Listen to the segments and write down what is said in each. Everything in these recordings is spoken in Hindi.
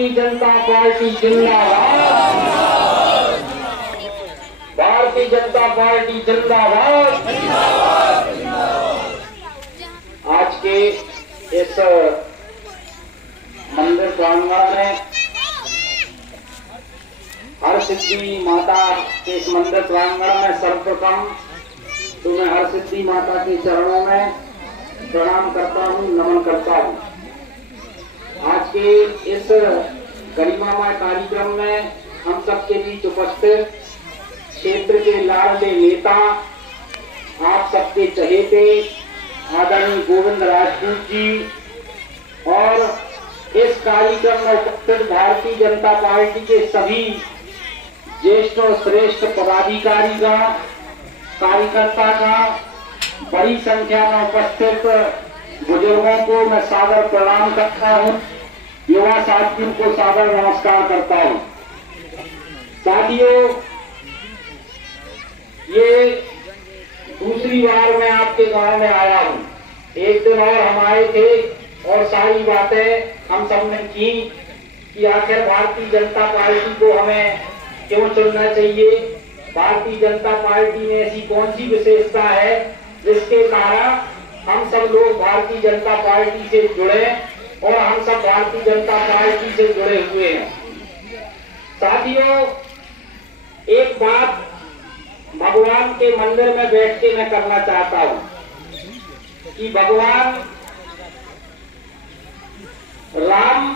भारतीय जनता पार्टी जिंदाबाद, भारतीय जनता पार्टी जिंदाबाद। आज के इस मंदिर प्रांगण में हरसिद्धि माता के इस मंदिर प्रांगण में सर्वप्रथम तो मैं हरसिद्धि माता के चरणों में प्रणाम करता हूँ, नमन करता हूँ। आज के इस गरिमामय कार्यक्रम में हम सबके बीच उपस्थित क्षेत्र के लाडले नेता, आप सबके चहेते आदरणीय गोविंद राजपूत जी और इस कार्यक्रम में उपस्थित भारतीय जनता पार्टी के सभी ज्येष्ठ और श्रेष्ठ पदाधिकारी का, कार्यकर्ता का, बड़ी संख्या में उपस्थित बुजुर्गों को मैं सादर प्रणाम करता हूं, युवा साथियों को सादर नमस्कार करता हूं। साथियों, ये दूसरी बार मैं आपके गांव में आया हूं। एक दिन और हम आए थे और सारी बातें हम सबने की कि आखिर भारतीय जनता पार्टी को हमें क्यों चुनना चाहिए, भारतीय जनता पार्टी में ऐसी कौन सी विशेषता है जिसके कारण हम सब लोग भारतीय जनता पार्टी से जुड़े और हम सब भारतीय जनता पार्टी से जुड़े हुए हैं। साथियों, एक बात भगवान के मंदिर में बैठ के मैं करना चाहता हूं कि भगवान राम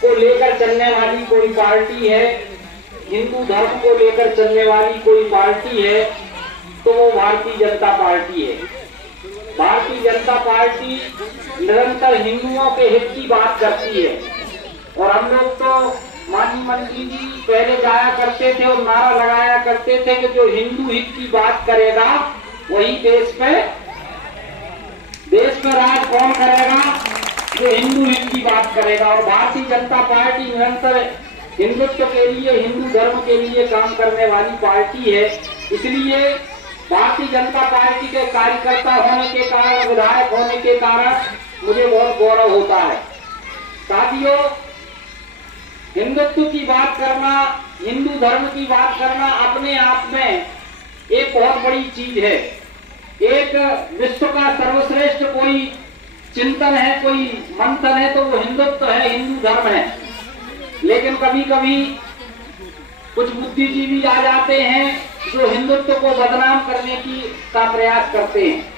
को लेकर चलने वाली कोई पार्टी है, हिंदू धर्म को लेकर चलने वाली कोई पार्टी है तो वो भारतीय जनता पार्टी है। भारतीय जनता पार्टी निरंतर हिंदुओं के हित की बात करती है और हम लोग तो माननीय मंत्री जी पहले जाया करते थे और नारा लगाया करते थे कि जो हिंदू हित की बात करेगा वही देश पे राज कौन करेगा, जो हिंदू हित की बात करेगा। और भारतीय जनता पार्टी निरंतर हिंदुत्व के लिए, हिंदू धर्म के लिए काम करने वाली पार्टी है। इसलिए भारतीय जनता पार्टी के कार्यकर्ता होने के कारण, विधायक होने के कारण मुझे बहुत गौरव होता है। साथियों, हिंदुत्व की बात करना, हिंदू धर्म की बात करना अपने आप में एक बहुत बड़ी चीज है। एक विश्व का सर्वश्रेष्ठ कोई चिंतन है, कोई मंथन है तो वो हिंदुत्व है, हिंदू धर्म है। लेकिन कभी कभी कुछ बुद्धिजीवी आ जाते हैं जो हिंदुत्व को बदनाम करने का प्रयास करते हैं।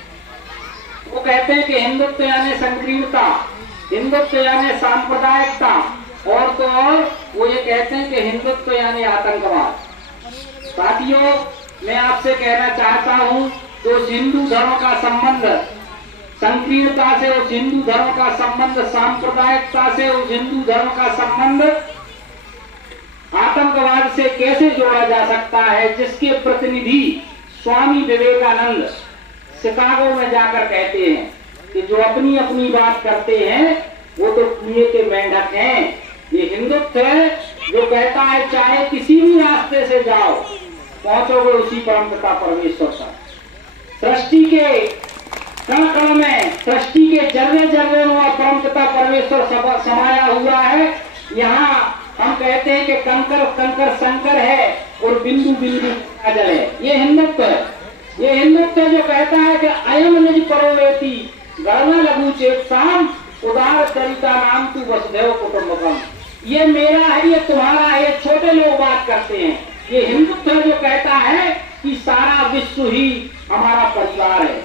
वो कहते हैं कि हिंदुत्व यानी संकीर्णता, हिंदुत्व यानी सांप्रदायिकता, और तो और वो ये कहते हैं कि हिंदुत्व यानी आतंकवाद। साथियों, मैं आपसे कहना चाहता हूं कि उस हिंदू धर्म का संबंध संकीर्णता से, उस हिंदू धर्म का संबंध सांप्रदायिकता से, उस हिंदू धर्म का संबंध आतंकवाद से कैसे जोड़ा जा सकता है, जिसके प्रतिनिधि स्वामी विवेकानंद शिकागो में जाकर कहते हैं कि जो अपनी अपनी बात करते हैं वो तो कुएं के मेंढक हैं। ये हिंदुत्व है जो कहता है चाहे किसी भी रास्ते से जाओ पहुंचोगे उसी परम पिता परमेश्वर तक। सृष्टि के कण कण में, सृष्टि के जर्रे जर्रे में परम पिता परमेश्वर समाया हुआ है। यहाँ हम कहते हैं कि कंकर कंकर शंकर है और बिंदु बिंदु जल है। ये हिंदुत्व है। ये हिंदुत्व जो कहता है कि अयम निज परोवेती गणना लघु चेतसाम उदार चरिता नाम तू वसुधैव कुटुंबकम। ये मेरा है, ये तुम्हारा है, ये छोटे लोग बात करते हैं। ये हिंदुत्व जो कहता है कि सारा विश्व ही हमारा परिवार है।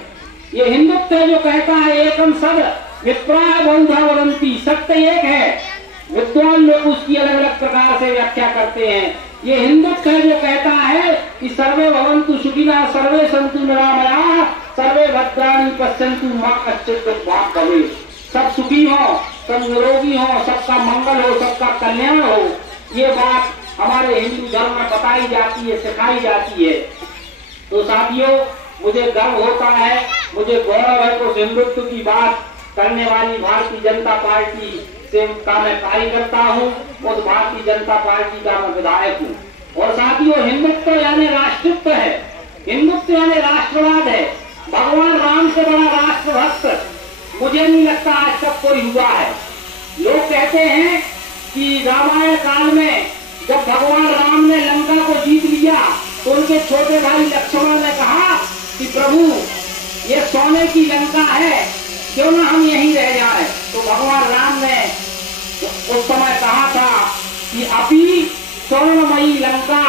ये हिंदुत्व जो कहता है एकम सद विप्राय बहुधा वदंती, सत्य एक है, विद्वान लोग उसकी अलग अलग प्रकार से व्याख्या करते हैं। ये हिंदुत्व जो कहता है कि सर्वे भवन्तु सुखिनः सर्वे सन्तु निरामयाः सर्वे भद्राणि पश्यन्तु मा कश्चित् दुःखभाग् भवेत्। सब सुखी हो, सब निरोगी हो, सबका मंगल हो, सबका कल्याण हो, ये बात हमारे हिंदू धर्म में बताई जाती है, सिखाई जाती है। तो साथियों, मुझे गर्व होता है, मुझे गौरव है कि उस हिंदुत्व की बात करने वाली भारतीय जनता पार्टी से का मैं कार्यकर्ता हूँ, उस भारतीय जनता पार्टी का मैं विधायक हूँ। और साथियों, हिंदुत्व यानी राष्ट्रत्व है, हिंदुत्व यानी राष्ट्रवाद है। भगवान राम से बड़ा राष्ट्रभक्त मुझे नहीं लगता आज तक कोई हुआ है। लोग कहते हैं कि रामायण काल में जब भगवान राम ने लंका को जीत लिया तो उनके छोटे भाई लक्ष्मण ने कहा कि प्रभु ये सोने की लंका है, क्यों ना हम यहीं रह जाए। तो भगवान राम ने उस समय कहा था कि अपि स्वर्णमयी लंका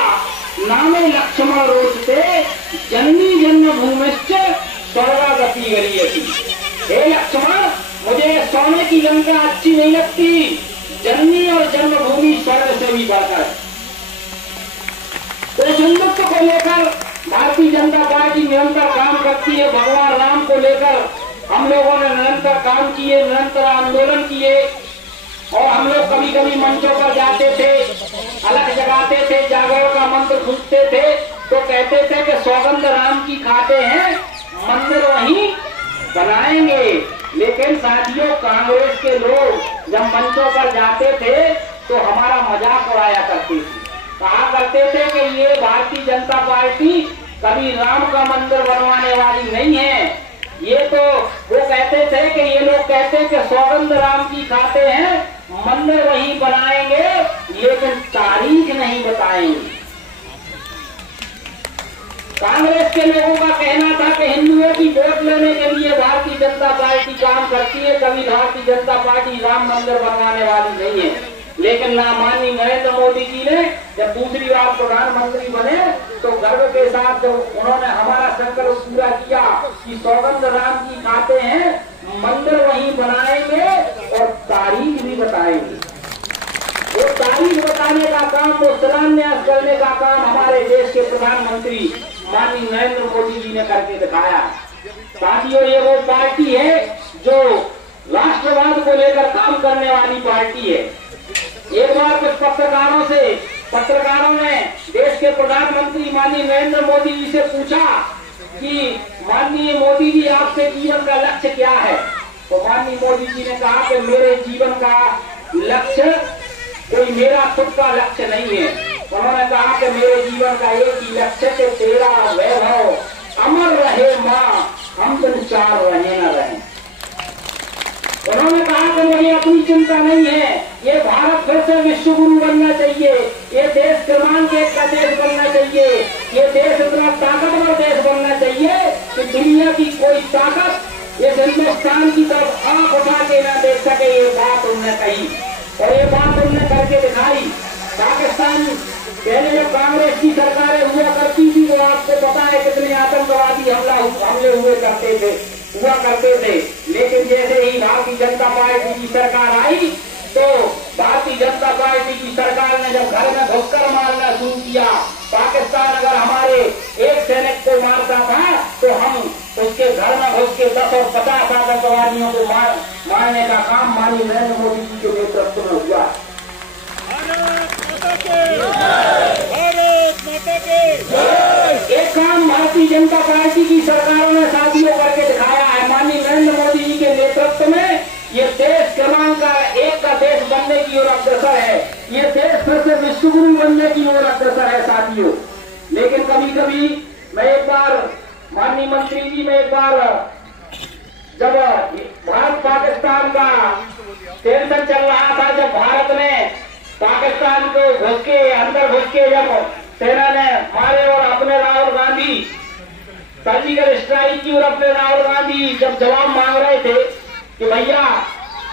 नामे लक्ष्मण रोचते जननी जन्म भूमिश्च स्वर्गागति गरीयसी। हे लक्ष्मण, मुझे सोने की लंका अच्छी नहीं लगती, जननी और जन्मभूमि स्वर्ग से भी बढ़कर। तो हिंदुत्व को लेकर भारतीय जनता पार्टी निरंतर काम करती है। भगवान राम को लेकर हम लोगों ने निरंतर काम किए, निरंतर आंदोलन किए और हम लोग कभी कभी मंचों पर जाते थे, अलग जगाते थे, जागरण का मंत्र पूछते थे तो कहते थे कि सौगंध राम की खाते हैं, मंदिर वहीं बनाएंगे। लेकिन साथियों, कांग्रेस के लोग जब मंचों पर जाते थे तो हमारा मजाक उड़ाया करते थे, कहा करते थे कि ये भारतीय जनता पार्टी कभी राम का मंदिर बनवाने वाली नहीं है। ये तो वो कहते थे कि ये लोग कहते हैं कि सौगंध राम की खाते हैं, मंदिर वहीं बनाएंगे, लेकिन तारीख नहीं बताएंगे। कांग्रेस के लोगों का कहना था कि हिंदुओं की वोट लेने के लिए भारतीय जनता पार्टी काम करती है, कभी भारतीय जनता पार्टी राम मंदिर बनवाने वाली नहीं है। लेकिन ना माननीय नरेंद्र मोदी जी ने जब दूसरी बार प्रधानमंत्री बने तो गर्व के साथ जब उन्होंने हमारा संकल्प पूरा किया कि सौगंध राम की खाते हैं, मंदिर वहीं बनाएंगे और तारीख भी बताएंगे। वो तारीख बताने का काम, वो शिलान्यास करने का काम हमारे देश के प्रधानमंत्री माननीय नरेंद्र मोदी जी ने करके दिखाया। साथियों, ये वो पार्टी है जो राष्ट्रवाद को लेकर काम करने वाली पार्टी है। एक बार कुछ पत्रकारों ने देश के प्रधानमंत्री माननीय नरेंद्र मोदी जी से पूछा कि माननीय मोदी जी, आपके जीवन का लक्ष्य क्या है? तो माननीय मोदी जी ने कहा कि मेरे जीवन का लक्ष्य कोई मेरा खुद का लक्ष्य नहीं है। उन्होंने कहा कि मेरे जीवन का एक ही लक्ष्य है, तेरा वैभव अमर रहे माँ, हम तुम चार रहे न रहे। उन्होंने कहा कि मुझे अपनी चिंता नहीं है, ये भारत फिर से विश्व गुरु बनना चाहिए, ये देश क्रमांक एक का देश बनना चाहिए, ये देश इतना ताकतवर देश बनना चाहिए कि दुनिया की कोई ताकत इस हिंदुस्तान की तरफ आंख उठा के न देख सके। ये बात उन्होंने कही और ये बात उन्होंने करके दिखाई। पाकिस्तान पहले जब कांग्रेस की सरकारें हुआ करती थी तो आपको पता है कितने आतंकवादी हमले हुआ करते थे। लेकिन जैसे ही भारतीय जनता पार्टी की सरकार आई तो भारतीय जनता पार्टी की सरकार ने जब घर में घुसकर मारना शुरू किया, पाकिस्तान अगर हमारे एक सैनिक को मारता था तो हम उसके घर में घुस के 10 और 50 आतंकवादियों को मारने का काम माननीय नरेंद्र मोदी जी के नेतृत्व में हुआ। एक काम भारतीय जनता पार्टी की सरकारों ने साथियों करके दिखाया है। माननीय नरेंद्र मोदी जी के नेतृत्व में ये देश क्रमांक एक का देश बनने की ओर अग्रसर है। ये देश फिर से विश्व गुरु बनने की ओर अग्रसर है साथियों। लेकिन कभी कभी मैं एक बार माननीय मंत्री जी, मैं एक बार जब भारत पाकिस्तान का टेंशन चल रहा था, जब भारत ने पाकिस्तान को अंदर घुस के जब सेना ने मारे और अपने राहुल गांधी सर्जिकल स्ट्राइक की और अपने राहुल गांधी जब जवाब मांग रहे थे कि भैया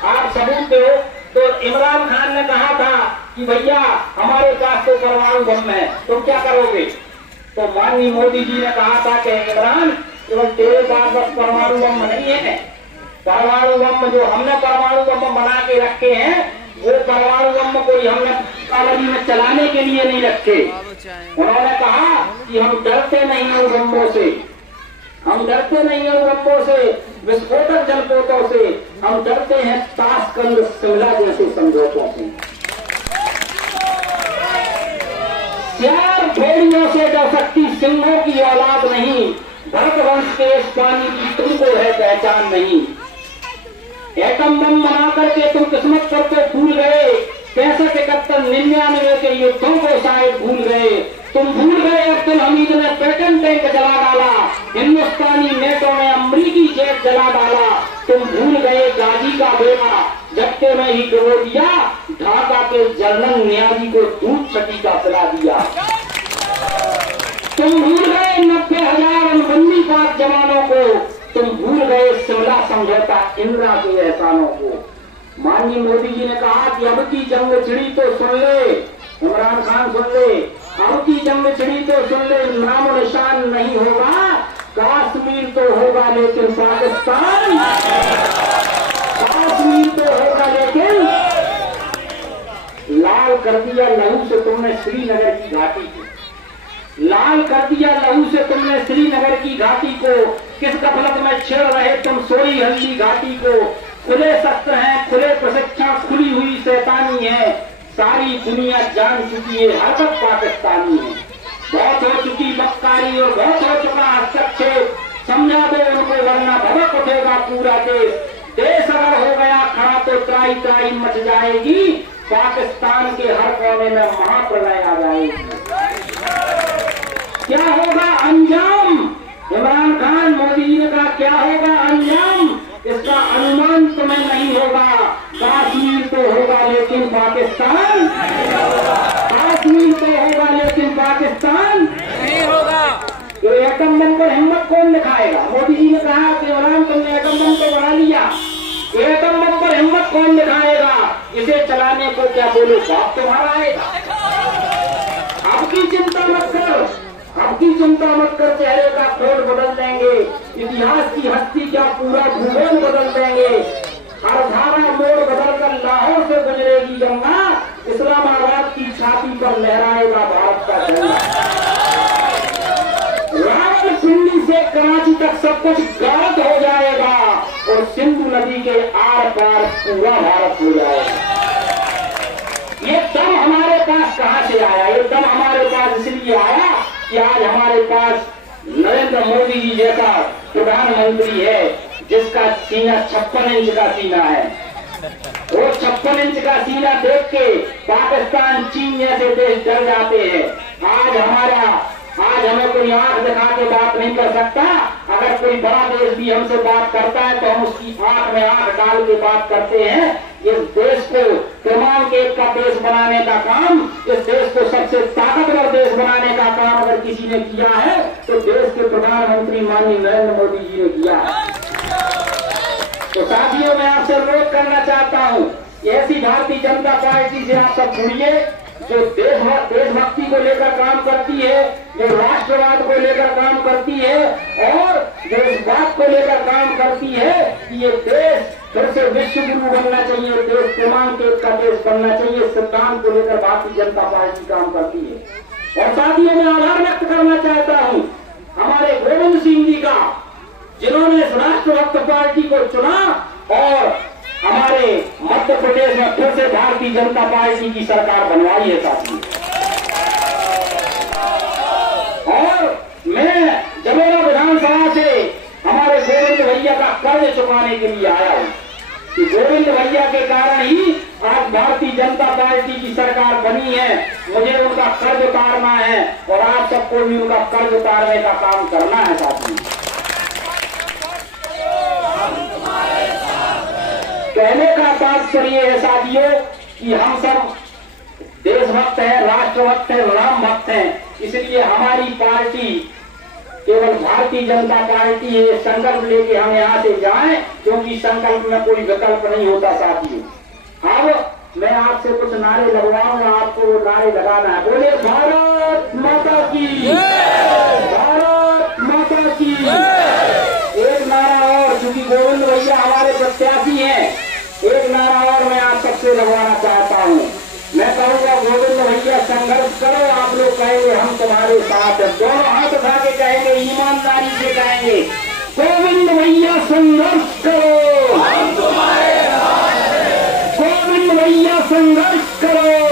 आप सबूत दो, तो इमरान खान ने कहा था कि भैया हमारे पास तो परमाणु बम है, तुम क्या करोगे? तो माननीय मोदी जी ने कहा था कि इमरान, केवल तेरे पास बस परमाणु बम नहीं है, परमाणु बम जो हमने परमाणु बम बना के रखे हैं वो परमाणु बम कोई हमने कालाजी में चलाने के लिए नहीं रखे। उन्होंने कहा कि हम डरते नहीं हैं बम्बों से, हम डरते नहीं हैं बम्बों से, विस्फोटक जलपोतों से, हम डरते हैं ताशकंद शिमला जैसे समझौतों से। चार भेड़ियों से डर सकती सिंहों की औलाद नहीं, भरत वंश के इस पानी की तुमको है पहचान नहीं। एटम बम बना करके तुम किस्मत करके भूल गए, 65-99 के युद्धों को शायद भूल गए। तुम भूल गए अब्दुल हमीद ने पैटर्न टैंक जला डाला, हिंदुस्तानी नेटों ने अमरीकी जेट जला डाला। तुम भूल गए गाजी का बेड़ा झटके में ही डुबो दिया, ढाका के जनरल न्याजी को दूध छठी का पिला दिया। तुम भूल गए 90,000 अनबंदी पाक जवानों को, तुम भूल गए शिमला समझौता इंदिरा के एहसानों को। माननीय मोदी जी ने कहा कि अब की जंग छिड़ी तो सुन ले, इमरान खान सुन ले, अब की जंग छिड़ी तो सुन ले, नामो निशान नहीं होगा, कश्मीर तो होगा लेकिन पाकिस्तान, कश्मीर तो होगा लेकिन। लाल कर दिया लहू से तुमने श्रीनगर की घाटी को, लाल कर दिया लहू से तुमने श्रीनगर की घाटी को, किस गफलत में छेड़ रहे तुम सोई हल्दी घाटी को। खुले शस्त्र हैं, खुले प्रशिक्षण, खुली हुई शैतानी है, सारी दुनिया जान चुकी है हरकत पाकिस्तानी है। बहुत हो चुकी मक्कारी और बहुत हो चुका हस्तक्षेप, समझा दो उनको वरना भड़क उठेगा पूरा देश। देश अगर हो गया खड़ा तो त्राई त्राई मच जाएगी, पाकिस्तान के हर कोने में महाप्रलय आ जाएगी। क्या होगा अंजाम? इमरान खान मोदी जी ने कहा क्या होगा अंजाम, इसका अनुमान तुम्हें नहीं होगा। कश्मीर तो होगा लेकिन पाकिस्तान, कश्मीर तो होगा लेकिन पाकिस्तान नहीं होगा। तो एटम बम पर हिम्मत कौन दिखाएगा? मोदी जी ने कहा कि इमरान तुमने एटम बम तो बना लिया, एटम बम पर हिम्मत कौन दिखाएगा? इसे चलाने को क्या बोलो बाप तुम्हारा आएगा। अब की चिंता मत कर, अब की चिंता मत कर, चेहरे का खोल बदल देंगे, इतिहास की हस्ती क्या पूरा भूगोल बदल देंगे। हर धारा मोड़ बदल कर लाहौर से गुजरेगी गंगा, इस्लामाबाद की छाती पर लहराएगा भारत का झंडा। रावलपिंडी से कराची तक सब कुछ गारत हो जाएगा और सिंधु नदी के आर पार पूरा भारत हो जाएगा। ये दम हमारे पास कहां से आया? ये दम हमारे पास इसलिए आया कि आज हमारे पास नरेंद्र मोदी जी जैसा प्रधानमंत्री है जिसका सीना 56 इंच का सीना है। वो 56 इंच का सीना देख के पाकिस्तान, चीन जैसे देश डर जाते हैं। आज हमें कोई आंख दिखा के बात नहीं कर सकता। अगर कोई बड़ा देश भी हमसे बात करता है तो हम उसकी आंख में आंख डाल के बात करते हैं। इस देश को क्रमांक 1 का देश बनाने का काम, इस देश को सबसे ताकतवर देश बनाने का काम अगर किसी ने किया है तो देश के प्रधानमंत्री माननीय नरेंद्र मोदी जी ने किया है। तो साथियों, मैं आपसे अनुरोध करना चाहता हूं, ऐसी भारतीय जनता पार्टी से आप सब जुड़िए जो देशभक्ति को लेकर काम करती है, जो राष्ट्रवाद को लेकर काम करती है और देशवाद को लेकर काम करती है कि ये देश फिर से विश्व गुरु बनना चाहिए, देश क्रमांक 1 का देश बनना चाहिए। सिद्धांत को लेकर भारतीय जनता पार्टी काम करती है। और साथियों, मैं आभार व्यक्त करना चाहता हूँ हमारे गोविंद सिंह जी का, जिन्होंने इस राष्ट्रभक्त पार्टी को चुना और हमारे मध्य प्रदेश में फिर से भारतीय जनता पार्टी की सरकार बनवाई है साथियों। और मैं जमेरा विधानसभा से हमारे गोविंद भैया का कर्ज चुकाने के लिए आया हूं कि गोविंद भैया के कारण ही आज भारतीय जनता पार्टी की सरकार बनी है। मुझे उनका कर्ज उतारना है और आप सबको भी उनका कर्ज उतारने का काम करना है साथियों। कहने का तात्पर्य है साथियों कि हम सब देशभक्त हैं, राष्ट्रभक्त हैं, राम भक्त हैं। इसलिए हमारी पार्टी केवल भारतीय जनता पार्टी है। संकल्प लेके हम यहाँ से जाएं, क्योंकि संकल्प में कोई विकल्प नहीं होता साथियों। अब मैं आपसे कुछ नारे लगवाऊंगा, आपको वो नारे लगाना है। बोले भारत माता की, भारत माता की। एक नारा और, क्योंकि गोविंद भैया हमारे प्रत्याशी हैं, एक नारा और मैं आप सबसे लगवाना चाहता हूँ। मैं कहूँगा गोविंद भैया संघर्ष करो, आप लोग कहेंगे हम तुम्हारे साथ हैं। दोनों हाथ उठा के कहेंगे, ईमानदारी से कहेंगे, गोविंद भैया संघर्ष करो, हम तुम्हारे साथ हैं। गोविंद भैया संघर्ष करो।